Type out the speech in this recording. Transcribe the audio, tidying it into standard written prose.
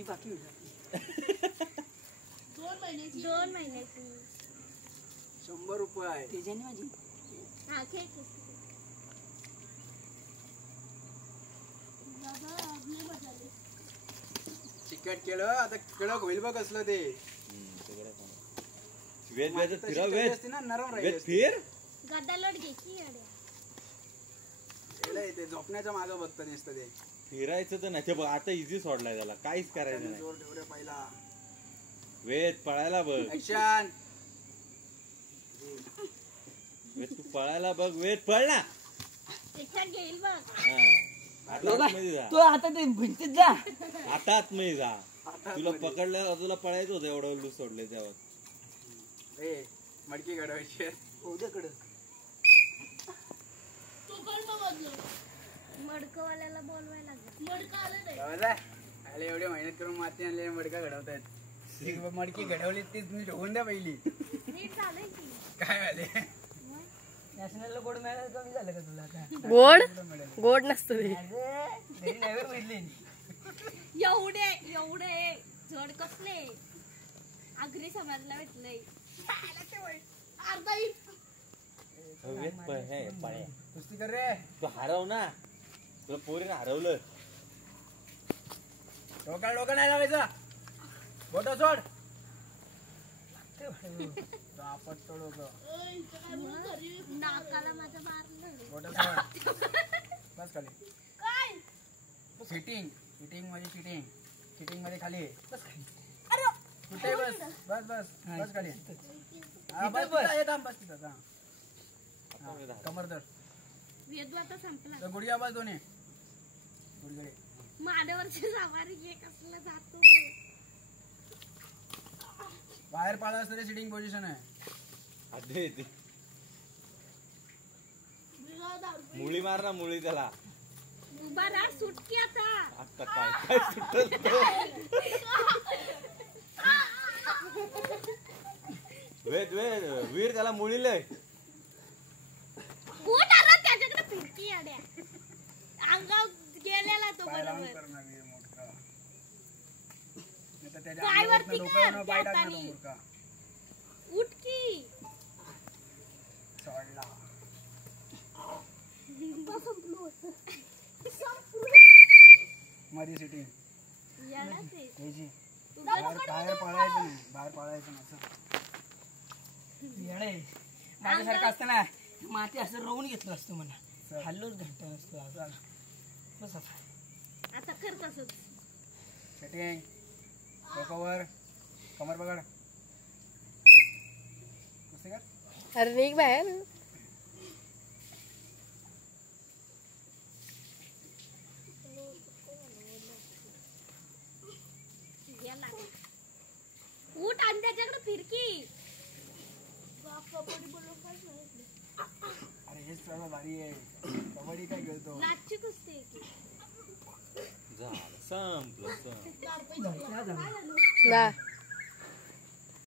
ती बाकी होईल 2 महिन्याची 100 रुपये त्याच्याने माझी हा खेळ चिकट केलं आता कडक होईल बघ असलं ते वेद वेद फिरा वेद असते ना नरम वेद राहील फिर गदा लोट घ्यायची ते झोपण्याच्या मागं बघतं नुसतं ते फिरायचं तर नाही ते बघ आता इझी सोडलाय त्याला काहीच करायचं नाही जोर ठेवरे पहिला वेद पळायला बघ ऍक्शन वेद तू पळायला बघ वेद पळ ना त्याच्यात घेईल बघ आता आतमध्ये जा तो आता ते भिंतीत जा आता आतमध्ये जा तुला पकडलं तुला पळायचं होतं एवढं लूज सोडले तेव्हा ए मडकी घडवायची उद्याकडं मडकवाल्याला बोलवायला लागलं आले एवढे मेहनत करून माती आणले मडका घडवतायत मडकी घडवली ती तुम्ही ठेवून द्या पहिली नीट झालंय की काय झाले नॅशनल गोड मिळायला कमी झालं का तुला आता गोड नसतं ते घरी नव्हे भेटले एवढे झड कसले आगरी समाजला भेटलंय वेद पळ्या कुस्ती कर रे तू हरव ना तुला पोरीने हरवलं डोका नाही लावायचा बोटा सोड आपटतो डोकं नाकाला माझं मारलं बोटा सोड बस खाली चिटिंग मध्ये खाली बस खाली कुठे बस खाली बस तिथं कमर धर वेदू आता संपला गुडघ्या बस दोन्ही गुडघे माड्यावरची सवारी घे कसलं जातो तो बाहेर पाळा असणारी सिटिंग पोझिशन आहे अरे मुळी मार ना मुळी त्याला उभा राहा सुटकी आता आता काय सुटत वेद वीर त्याला मुळी लय उठ आला त्याच्याकडे फिरकी आड्या अंगाव गेलेला तो बरोबर पाय वरती कर हाताने उठ की सोडला मध्ये सिटिंग बाहेर पळायचं नाही येडे माझ्यासारखं असतं ना माती असं रोवून घेतलं असतं मला हल्लोच घंटा असतो बस आता कर तसंच सेटिंग डोकावर कमर पकड कुस्ती कर अरे निघ बाहेर उठ आणि त्याच्याकडे फिरकी अरे हेच सर्व भारी आहे कबड्डी काय खेळतो नाचची कुस्ती आहे की झालं संपलं ना